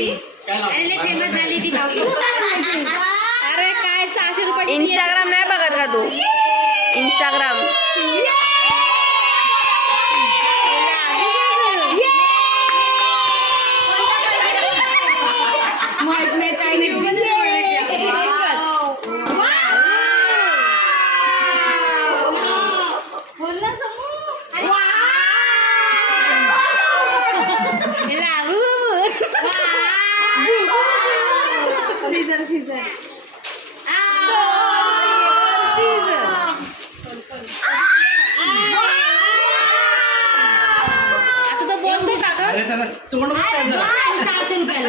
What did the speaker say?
Famous झाली ती भावली. अरे काय 600 रुपये. इंस्टाग्राम नाही बघत का तू? इंस्टाग्राम अरे त्याला तोंड बघ त्याचं. 600 रुपयाला.